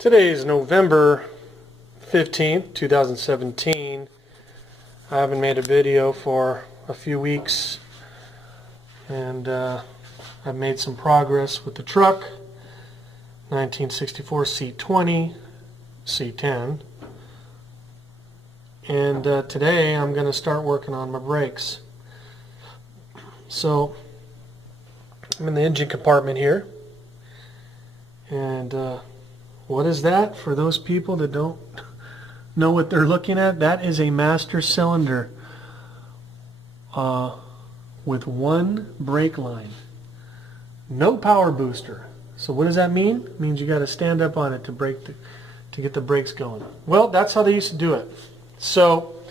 Today is November 15th, 2017. I haven't made a video for a few weeks, and I've made some progress with the truck. 1964 C20, C10. And today I'm going to start working on my brakes. So I'm in the engine compartment here, and what is that? For those people that don't know what they're looking at, that is a master cylinder with one brake line. No power booster. So what does that mean? It means you got to stand up on it to get the brakes going. Well, that's how they used to do it. So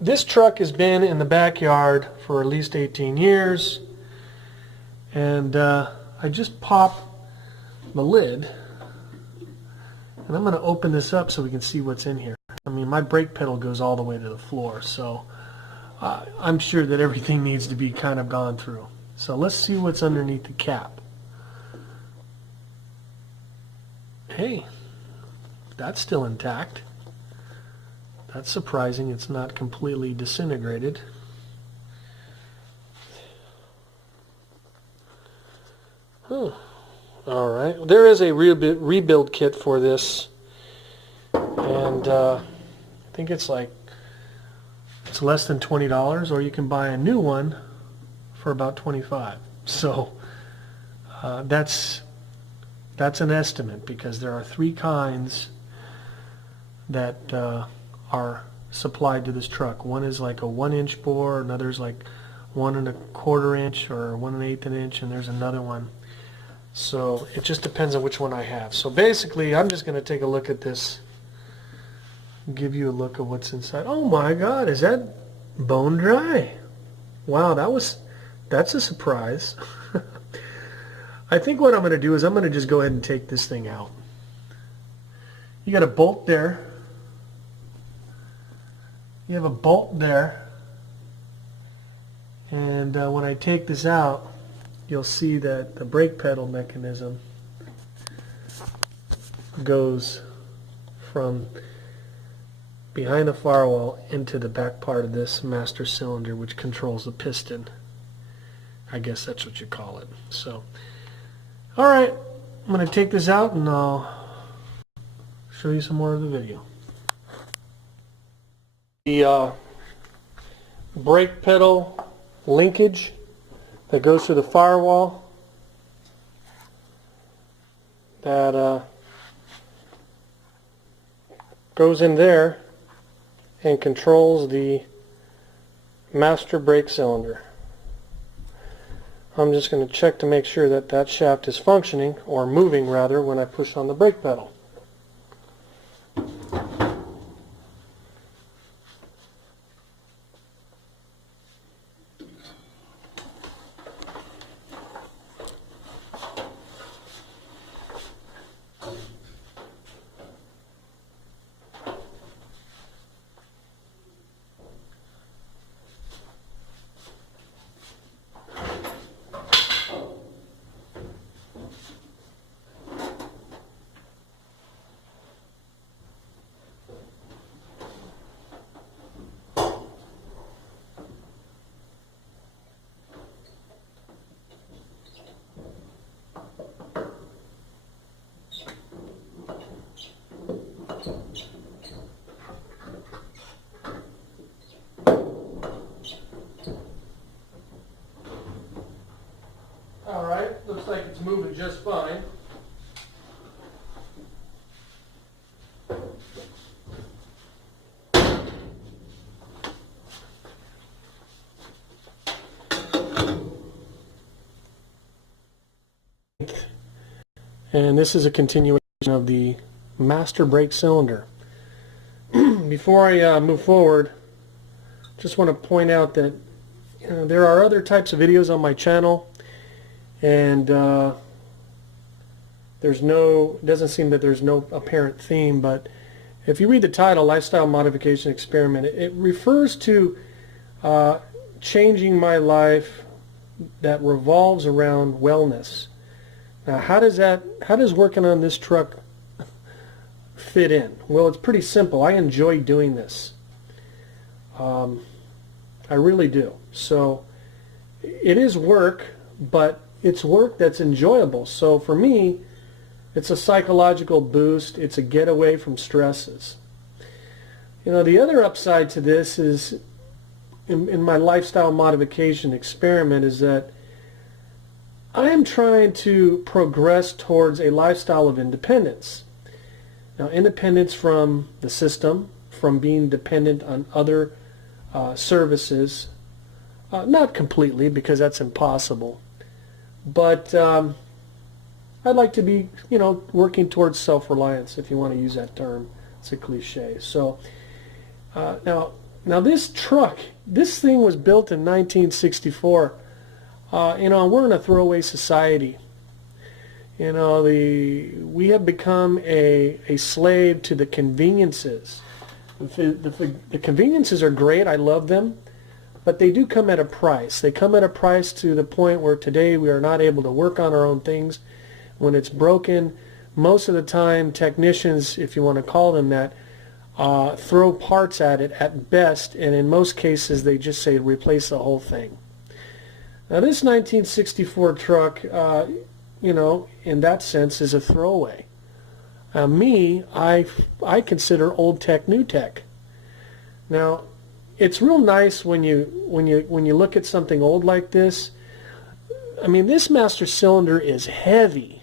this truck has been in the backyard for at least 18 years, and I just popped the lid, and I'm going to open this up so we can see what's in here. I mean, my brake pedal goes all the way to the floor, so I'm sure that everything needs to be kind of gone through. So let's see what's underneath the cap. Hey, that's still intact. That's surprising. It's not completely disintegrated. Alright, there is a rebuild kit for this, and I think it's less than $20, or you can buy a new one for about $25. So that's an estimate, because there are three kinds that are supplied to this truck. One is like a 1-inch bore, another's like 1 1/4 inch or 1 1/8 inch, and there's another one. So it just depends on which one I have. So basically, I'm just going to take a look at this, give you a look at what's inside. Oh my God, is that bone dry? Wow, that's a surprise. I think what I'm going to do is I'm going to just go ahead and take this thing out. You got a bolt there. You have a bolt there. And when I take this out, you'll see that the brake pedal mechanism goes from behind the firewall into the back part of this master cylinder, which controls the piston. I guess that's what you call it. So, alright, I'm going to take this out and I'll show you some more of the video. The brake pedal linkage that goes through the firewall, that goes in there and controls the master brake cylinder. I'm just going to check to make sure that that shaft is functioning, or moving rather, when I push on the brake pedal. Alright, looks like it's moving just fine. And this is a continuation of the master brake cylinder. Before I move forward, just want to point out that there are other types of videos on my channel, and it doesn't seem that there's no apparent theme, but if you read the title, Lifestyle Modification Experiment, it refers to changing my life that revolves around wellness. Now, how does working on this truck fit in? Well, it's pretty simple. I enjoy doing this. I really do. So it is work, but it's work that's enjoyable. So for me, it's a psychological boost. It's a getaway from stresses. You know, the other upside to this is, in my lifestyle modification experiment, is that I am trying to progress towards a lifestyle of independence. Now, independence from the system, from being dependent on other services, not completely, because that's impossible, but I'd like to be, you know, working towards self-reliance, if you want to use that term. It's a cliche. So now this truck, this thing was built in 1964. You know, we're in a throwaway society. You know, we have become a slave to the conveniences. The conveniences are great. I love them. But they do come at a price. They come at a price to the point where today we are not able to work on our own things. When it's broken, most of the time technicians, if you want to call them that, throw parts at it at best, and in most cases they just say replace the whole thing. Now this 1964 truck, you know, in that sense is a throwaway. I consider old tech new tech. Now, it's real nice when you look at something old like this. I mean, this master cylinder is heavy.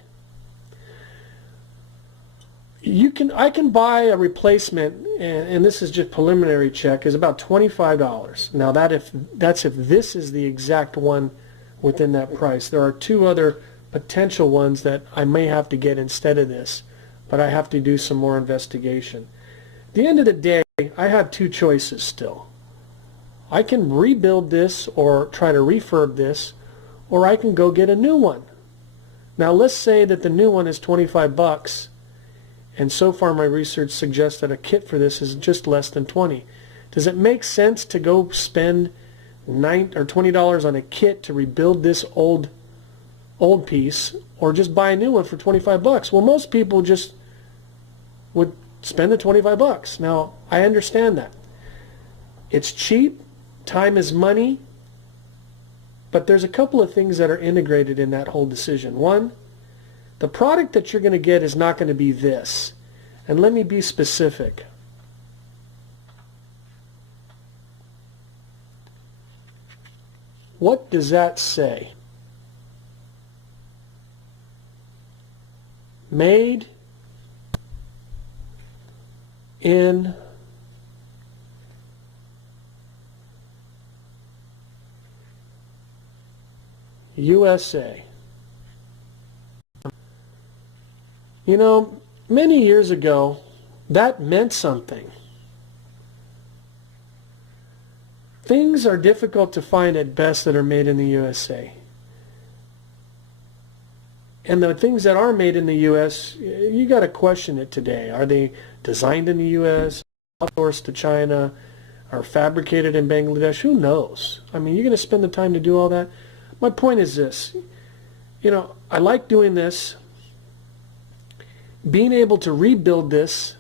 I can buy a replacement, and this is just preliminary check, is about $25. Now that's if this is the exact one within that price. There are two other potential ones that I may have to get instead of this, but I have to do some more investigation. At the end of the day, I have two choices still. I can rebuild this or try to refurb this, or I can go get a new one. Now let's say that the new one is 25 bucks, and so far my research suggests that a kit for this is just less than 20. Does it make sense to go spend $9 or $20 on a kit to rebuild this old piece, or just buy a new one for 25 bucks? Well, most people just would spend the 25 bucks. Now, I understand that. It's cheap, time is money, but there's a couple of things that are integrated in that whole decision. One, the product that you're going to get is not going to be this. And let me be specific. What does that say? Made in USA. You know, many years ago, that meant something. Things are difficult to find at best that are made in the USA. And the things that are made in the U.S., you got to question it today. Are they designed in the U.S., outsourced to China, or fabricated in Bangladesh? Who knows? I mean, you're going to spend the time to do all that? My point is this. You know, I like doing this. Being able to rebuild this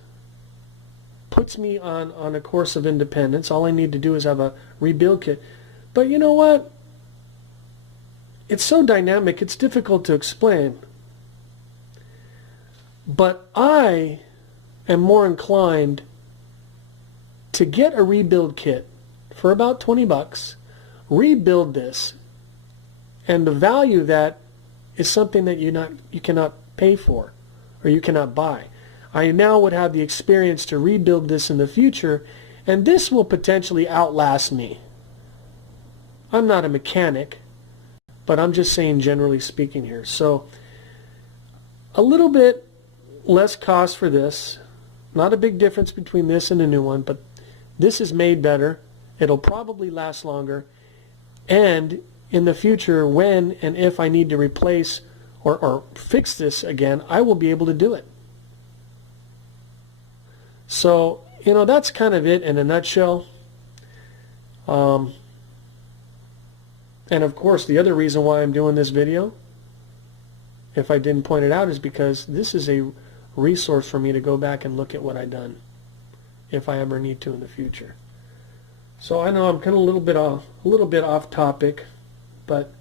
puts me on a course of independence. All I need to do is have a rebuild kit. But you know what? It's so dynamic, it's difficult to explain. But I am more inclined to get a rebuild kit for about 20 bucks, rebuild this, and the value that is something that you cannot pay for or you cannot buy. I now would have the experience to rebuild this in the future, and this will potentially outlast me. I'm not a mechanic, but I'm just saying generally speaking here. So a little bit less cost for this. Not a big difference between this and the new one, but this is made better. It'll probably last longer. And in the future, when and if I need to replace or fix this again, I will be able to do it. So, you know, that's kind of it in a nutshell. And of course, the other reason why I'm doing this video if I didn't point it out is because this is a resource for me to go back and look at what I've done if I ever need to in the future. So I know I'm kind of a little bit off topic, but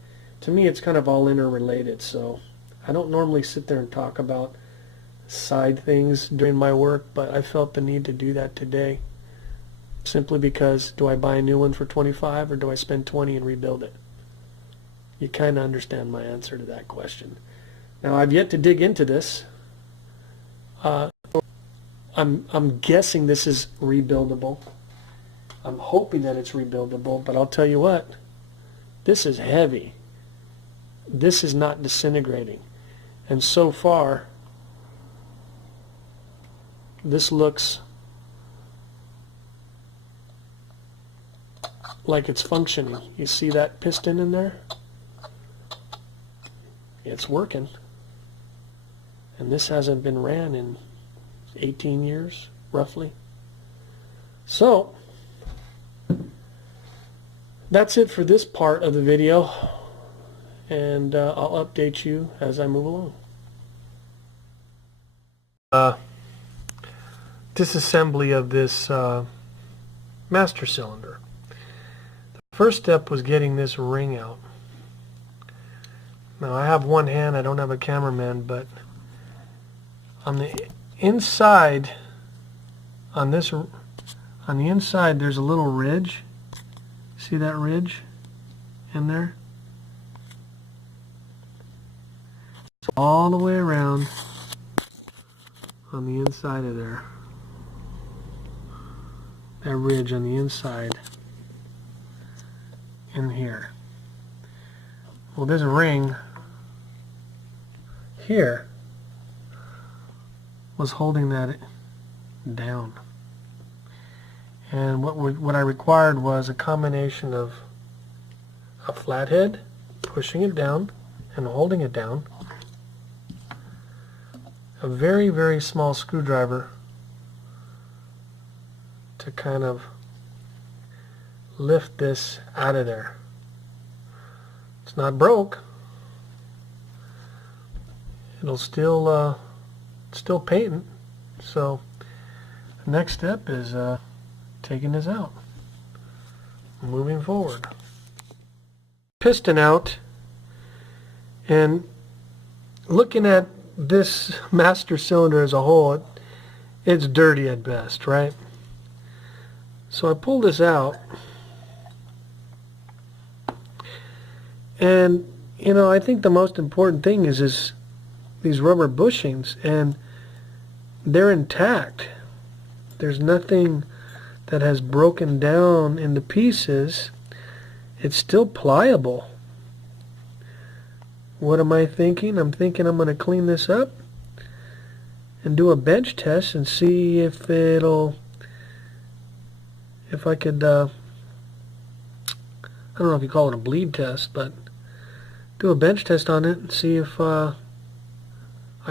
to me it's kind of all interrelated. So I don't normally sit there and talk about side things during my work, but I felt the need to do that today, simply because do I buy a new one for 25 or do I spend 20 and rebuild it? You kind of understand my answer to that question. Now I've yet to dig into this. I'm guessing this is rebuildable. I'm hoping that it's rebuildable, but I'll tell you what, this is heavy. This is not disintegrating. And so far, this looks like it's functioning. You see that piston in there? It's working. And this hasn't been ran in 18 years, roughly. So, that's it for this part of the video, and I'll update you as I move along. Disassembly of this master cylinder. The first step was getting this ring out. Now I have one hand, I don't have a cameraman, but on the inside, on the inside there's a little ridge. See that ridge in there? It's all the way around on the inside of there. That ridge on the inside in here. Well, this ring here was holding that down. And what I required was a combination of a flathead, pushing it down and holding it down, a very, very small screwdriver to kind of lift this out of there. It's not broke. It'll still patent. So the next step is taking this out, moving forward. Piston out, and looking at this master cylinder as a whole, it's dirty at best, right? So I pull this out, and you know, I think the most important thing is these rubber bushings, and they're intact. There's nothing that has broken down into pieces. It's still pliable. What am I thinking? I'm thinking I'm going to clean this up and do a bench test and see if I could, I don't know if you call it a bleed test, but do a bench test on it and see if I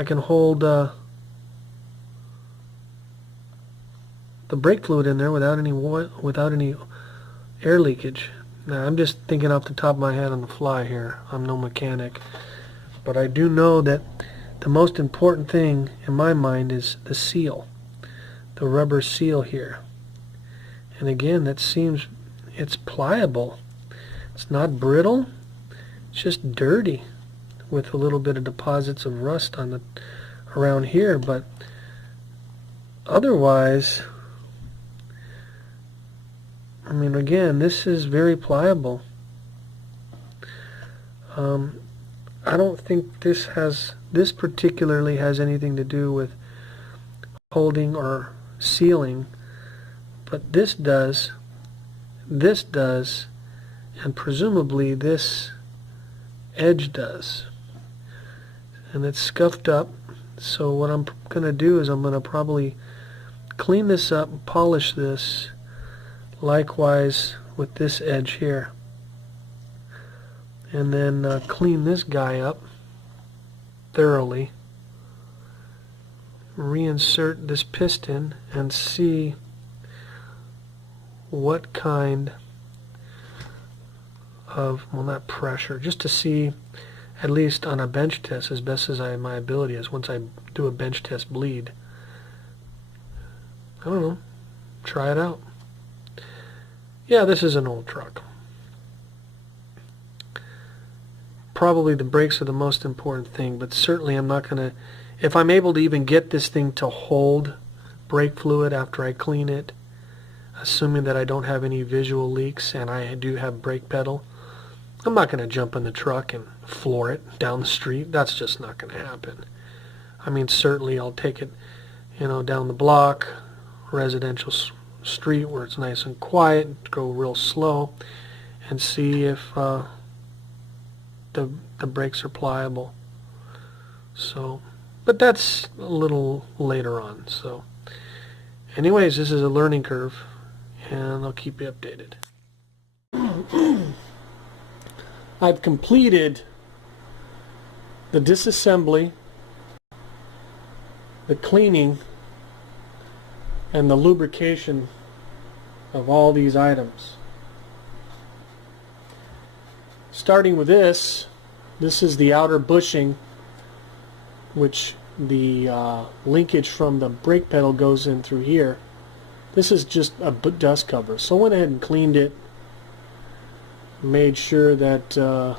can hold the brake fluid in there without any air leakage. Now I'm just thinking off the top of my head on the fly here. I'm no mechanic, but I do know that the most important thing in my mind is the seal, the rubber seal here. And again, that seems, it's pliable. It's not brittle. It's just dirty with a little bit of deposits of rust on the around here, but otherwise, I mean, again, this is very pliable. I don't think this particularly has anything to do with holding or sealing, but this does, and presumably this edge does. And it's scuffed up, so what I'm going to do is I'm going to probably clean this up, polish this, likewise with this edge here, and then clean this guy up thoroughly, reinsert this piston and see what kind of, well, not pressure, just to see at least on a bench test, as best as my ability is, once I do a bench test bleed. I don't know. Try it out. Yeah, this is an old truck. Probably the brakes are the most important thing, but certainly I'm not going to, if I'm able to even get this thing to hold brake fluid after I clean it, assuming that I don't have any visual leaks and I do have brake pedal, I'm not going to jump in the truck and floor it down the street. That's just not going to happen. I mean, certainly I'll take it, down the block, residential street where it's nice and quiet, go real slow, and see if the brakes are pliable. So, but that's a little later on. So, anyways, this is a learning curve, and I'll keep you updated. I've completed the disassembly, the cleaning, and the lubrication of all these items. Starting with this is the outer bushing, which the linkage from the brake pedal goes in through here. This is just a dust cover. So I went ahead and cleaned it, made sure that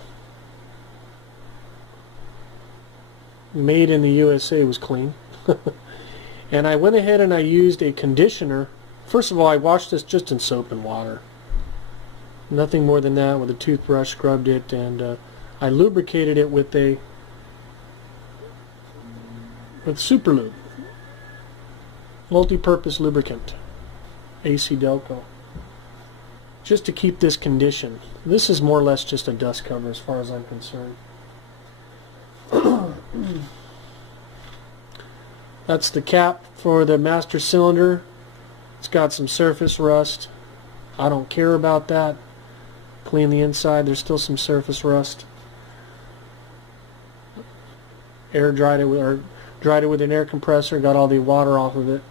made in the USA was clean. And I went ahead and I used a conditioner. First of all, I washed this just in soap and water. Nothing more than that. With a toothbrush, scrubbed it, and I lubricated it with super lube, multi-purpose lubricant, AC Delco, just to keep this condition. This is more or less just a dust cover as far as I'm concerned. That's the cap for the master cylinder. It's got some surface rust. I don't care about that. Clean the inside. There's still some surface rust. Dried it with an air compressor. Got all the water off of it.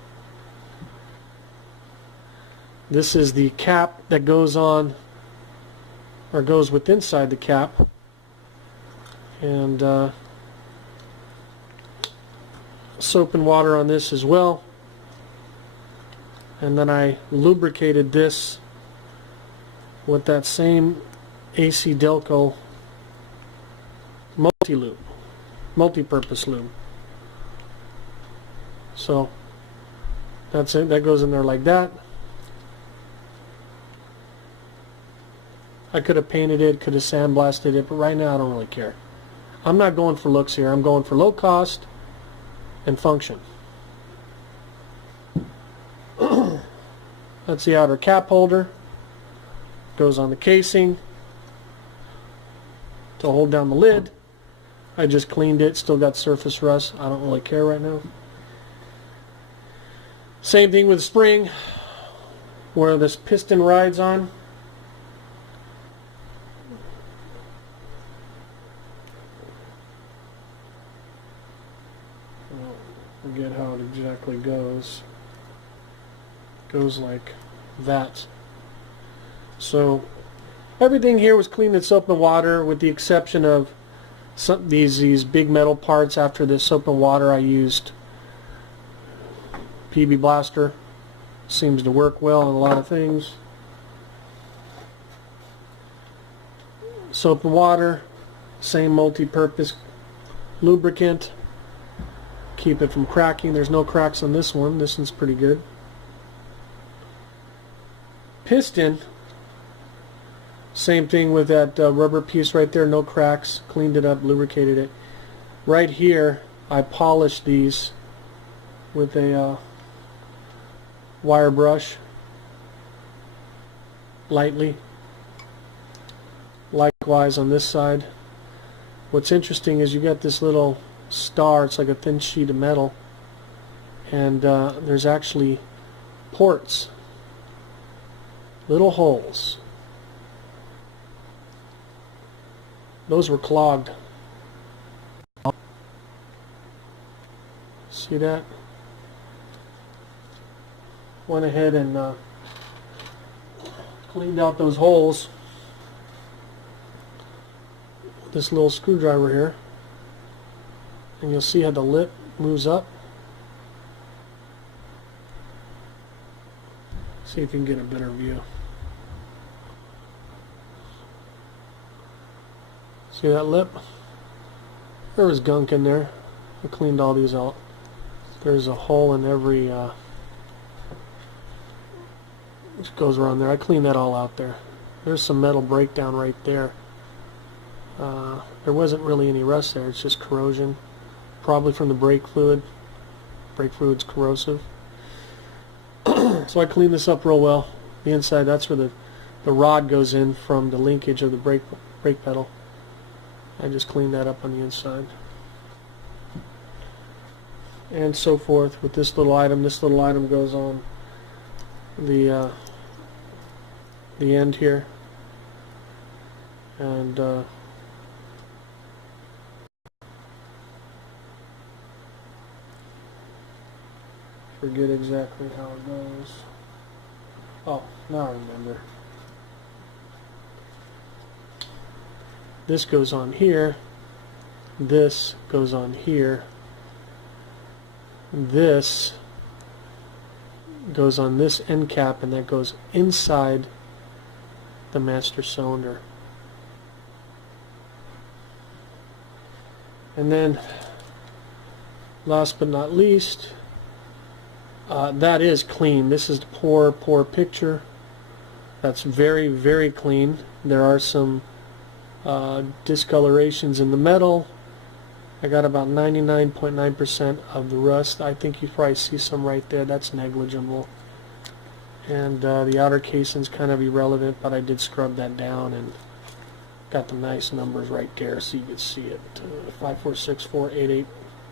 This is the cap that goes on, or goes with inside the cap. And soap and water on this as well. And then I lubricated this with that same AC Delco multi-purpose lube. So that's it. That goes in there like that. I could have painted it, could have sandblasted it, but right now I don't really care. I'm not going for looks here. I'm going for low cost and function. That's the outer cap holder. Goes on the casing to hold down the lid. I just cleaned it. Still got surface rust. I don't really care right now. Same thing with the spring, where this piston rides on. Forget how it exactly goes. Goes like that. So everything here was cleaned in soap and water, with the exception of these big metal parts. After the soap and water, I used PB Blaster. Seems to work well on a lot of things. Soap and water, same multi-purpose lubricant. Keep it from cracking. There's no cracks on this one. This one's pretty good. Piston, same thing with that rubber piece right there. No cracks. Cleaned it up, lubricated it. Right here, I polished these with a wire brush, lightly. Likewise on this side. What's interesting is you got this little star. It's like a thin sheet of metal, and there's actually ports, little holes. Those were clogged. See that? Went ahead and cleaned out those holes. this little screwdriver here, and you'll see how the lip moves up. See if you can get a better view. See that lip? There was gunk in there. I cleaned all these out. There's a hole in every which goes around there. I cleaned that all out there. There's some metal breakdown right there. There wasn't really any rust there. It's just corrosion, probably from the brake fluid. Brake fluid's corrosive. So I cleaned this up real well. The inside, that's where the rod goes in from the linkage of the brake pedal. I just cleaned that up on the inside. And so forth with this little item. This little item goes on the end here. And forget exactly how it goes. Oh, now I remember. This goes on here. This goes on here. This goes on this end cap, and that goes inside the master cylinder. And then, last but not least, that is clean. This is the poor picture. That's very, very clean. There are some discolorations in the metal. I got about 99.9% of the rust. I think you probably see some right there. That's negligible. And the outer casing's kind of irrelevant, but I did scrub that down and got the nice numbers right there so you could see it. 546, 488,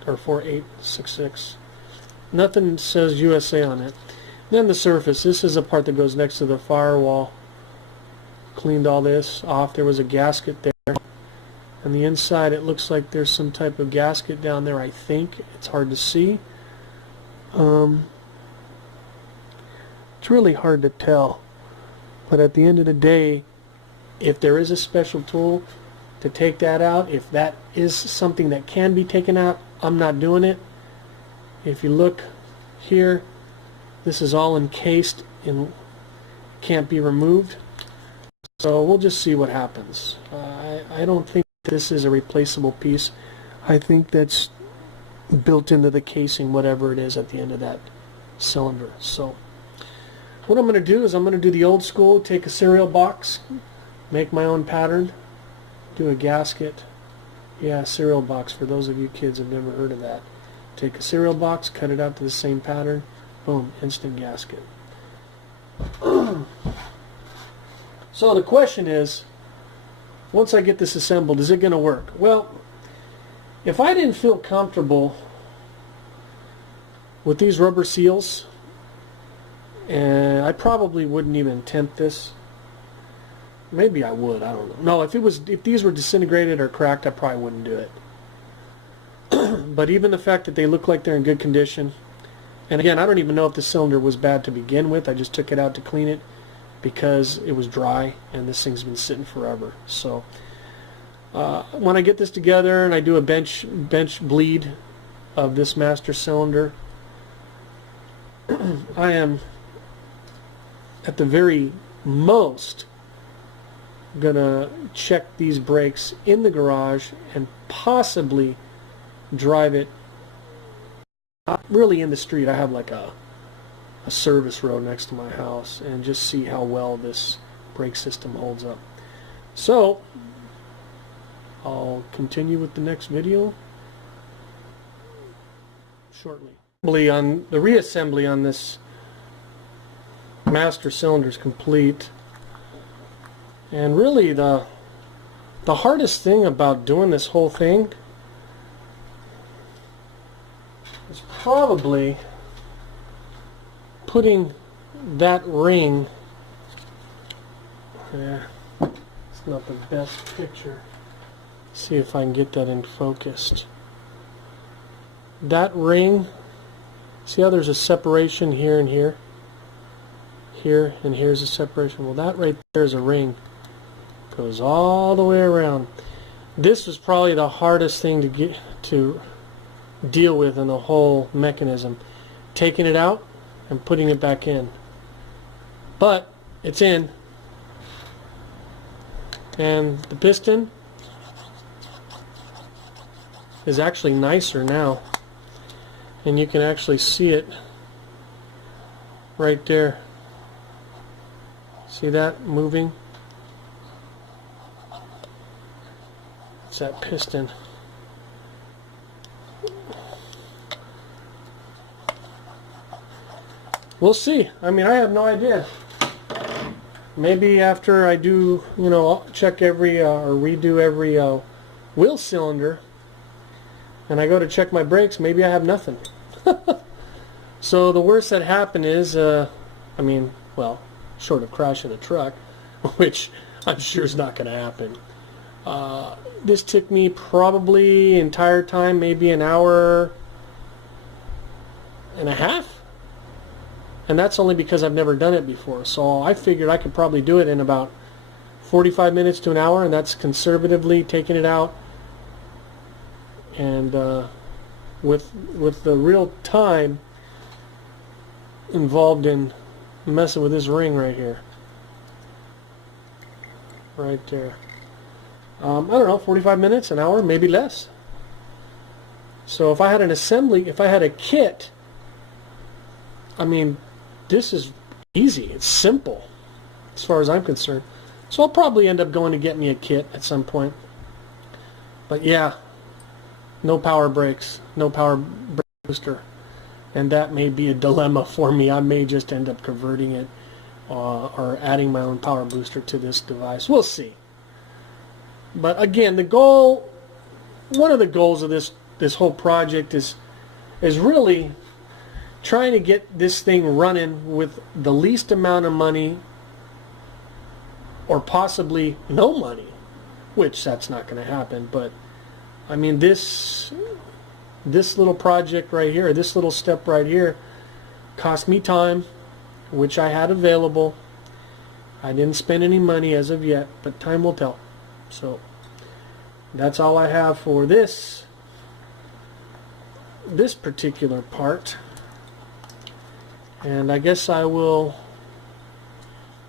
or 4866. Nothing says USA on it. Then the surface. This is a part that goes next to the firewall. Cleaned all this off. There was a gasket there. On the inside it looks like there's some type of gasket down there, I think. It's hard to see. It's really hard to tell. But at the end of the day, if there is a special tool to take that out, if that is something that can be taken out, I'm not doing it. If you look here, this is all encased and can't be removed. So we'll just see what happens. I don't think this is a replaceable piece. I think that's built into the casing, whatever it is at the end of that cylinder. So what I'm going to do is I'm going to do the old school, take a cereal box, make my own pattern, do a gasket. Yeah, cereal box, for those of you kids who have never heard of that. Take a cereal box, cut it out to the same pattern, boom, instant gasket. So the question is, once I get this assembled, is it going to work? Well, if I didn't feel comfortable with these rubber seals, and I probably wouldn't even attempt this. Maybe I would, I don't know. No, if these were disintegrated or cracked, I probably wouldn't do it. But even the fact that they look like they're in good condition, and again, I don't even know if the cylinder was bad to begin with. I just took it out to clean it because it was dry, and this thing's been sitting forever. So when I get this together and I do a bench bleed of this master cylinder, I am at the very most gonna check these brakes in the garage and possibly drive it not really in the street. I have like a service road next to my house, and just see how well this brake system holds up. So I'll continue with the next video shortly. On the reassembly on this master cylinder is complete, and really the hardest thing about doing this whole thing is probably putting that ring. Yeah, it's not the best picture. See if I can get that in focused. That ring, see how there's a separation here and here? Here and here's a separation. Well, that right there is a ring. Goes all the way around. This was probably the hardest thing to deal with in the whole mechanism. Taking it out and putting it back in. But it's in. And the piston is actually nicer now. And you can actually see it right there. See that moving? It's that piston. We'll see. I mean, I have no idea. Maybe after I do, you know, check every or redo every wheel cylinder, and I go to check my brakes, maybe I have nothing. So the worst that happened is, I mean, well, short of crashing a truck, which I'm sure is not going to happen. This took me probably entire time, maybe an hour and a half. And that's only because I've never done it before. So I figured I could probably do it in about 45 minutes to an hour, and that's conservatively taking it out. And with the real time involved in messing with this ring right here. Right there. I don't know, 45 minutes, an hour, maybe less. So if I had an assembly, if I had a kit, I mean, this is easy. It's simple as far as I'm concerned. So I'll probably end up going to get me a kit at some point. But yeah, no power brakes, no power brake booster. And that may be a dilemma for me. I may just end up converting it or adding my own power booster to this device. We'll see. But again, the goal, one of the goals of this whole project is really trying to get this thing running with the least amount of money, or possibly no money, which that's not going to happen. But I mean, this little project right here, this little step right here, cost me time, which I had available. I didn't spend any money as of yet, but time will tell. So that's all I have for this particular part. And I guess I will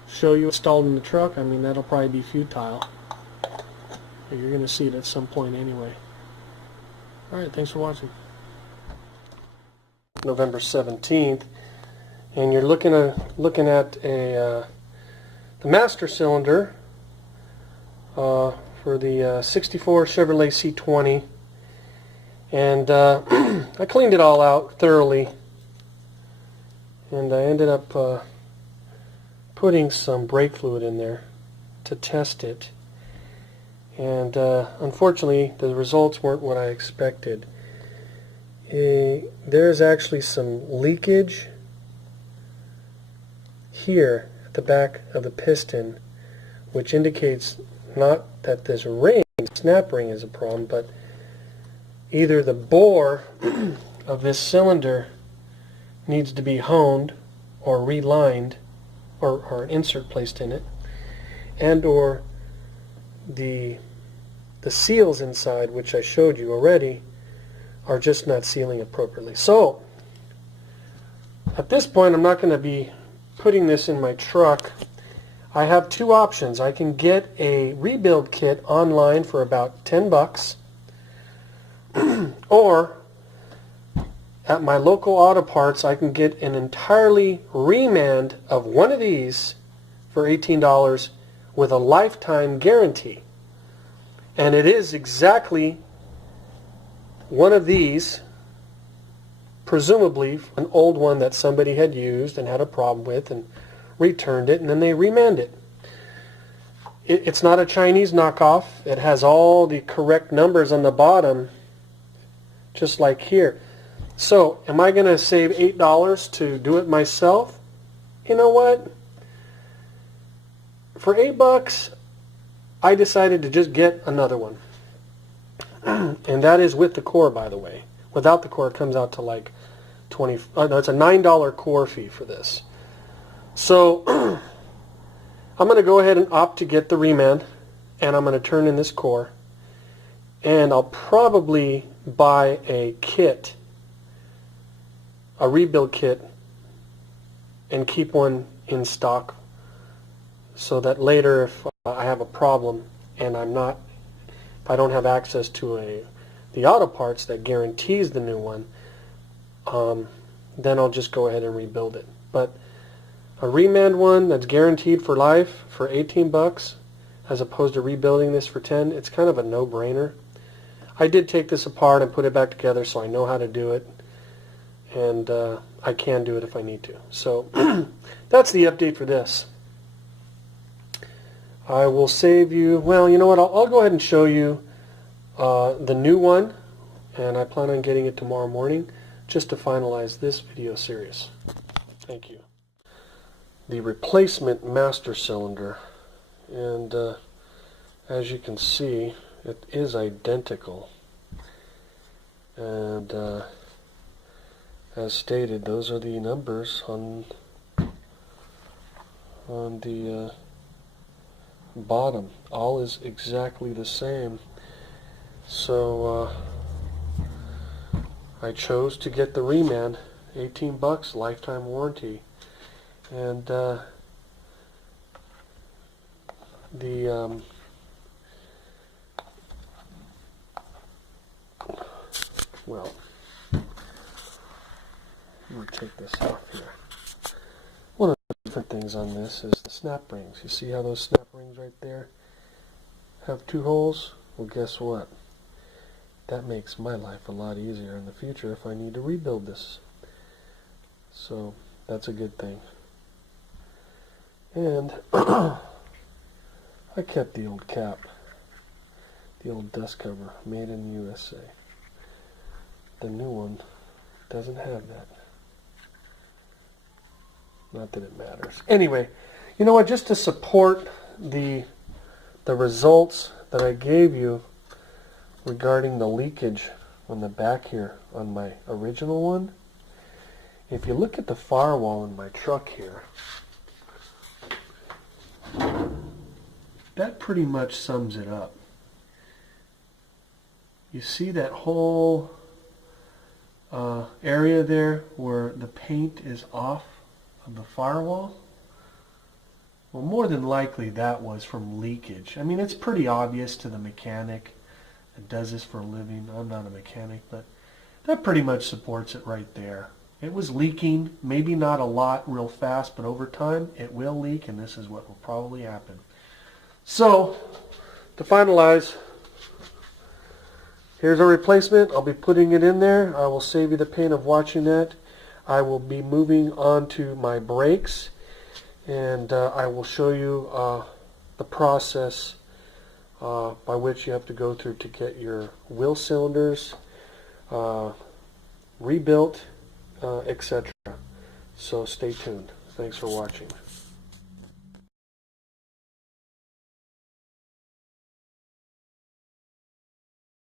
show you installed in the truck. I mean, that'll probably be futile. You're going to see it at some point anyway. Alright, thanks for watching. November 17th, and you're looking at the master cylinder for the 64 Chevrolet C20, and I cleaned it all out thoroughly. And I ended up putting some brake fluid in there to test it. And unfortunately, the results weren't what I expected. There's actually some leakage here at the back of the piston, which indicates not that this ring, snap ring, is a problem, but either the bore of this cylinder needs to be honed or relined, or an insert placed in it, and or the seals inside, which I showed you already, are just not sealing appropriately. So at this point, I'm not going to be putting this in my truck. I have two options. I can get a rebuild kit online for about 10 bucks, or at my local auto parts, I can get an entirely remand of one of these for $18 with a lifetime guarantee. And it is exactly one of these, presumably an old one that somebody had used and had a problem with and returned it, and then they remanded it. It's not a Chinese knockoff. It has all the correct numbers on the bottom, just like here. So, am I going to save $8 to do it myself? You know what? For $8, I decided to just get another one. And that is with the core, by the way. Without the core, it comes out to like $20. No, it's a $9 core fee for this. So, I'm going to go ahead and opt to get the remand, and I'm going to turn in this core. And I'll probably buy a kit, a rebuild kit, and keep one in stock so that later if I have a problem and if I don't have access to the auto parts that guarantees the new one, then I'll just go ahead and rebuild it. But a remand one that's guaranteed for life for 18 bucks as opposed to rebuilding this for 10, it's kind of a no-brainer. I did take this apart and put it back together, so I know how to do it, and I can do it if I need to. So that's the update for this. I will save you, well, you know what, I'll go ahead and show you the new one, and I plan on getting it tomorrow morning just to finalize this video series. Thank you. The replacement master cylinder, and as you can see, it is identical, and as stated, those are the numbers on the bottom. All is exactly the same. So I chose to get the remand, 18 bucks, lifetime warranty, and well, we'll take this off here. One of the different things on this is the snap rings. You see how those snap rings right there have 2 holes? Well, guess what? That makes my life a lot easier in the future if I need to rebuild this. So that's a good thing. And I kept the old cap, the old dust cover, made in the USA. The new one doesn't have that. Not that it matters. Anyway, you know what, just to support the results that I gave you regarding the leakage on the back here on my original one, if you look at the firewall in my truck here, that pretty much sums it up. You see that whole area there where the paint is off of the firewall? Well, more than likely that was from leakage. I mean, it's pretty obvious to the mechanic that does this for a living. I'm not a mechanic, but that pretty much supports it right there. It was leaking, maybe not a lot real fast, but over time it will leak, and this is what will probably happen. So, to finalize, here's a replacement. I'll be putting it in there. I will save you the pain of watching that. I will be moving on to my brakes, and I will show you the process by which you have to go through to get your wheel cylinders rebuilt, etc. So stay tuned. Thanks for watching.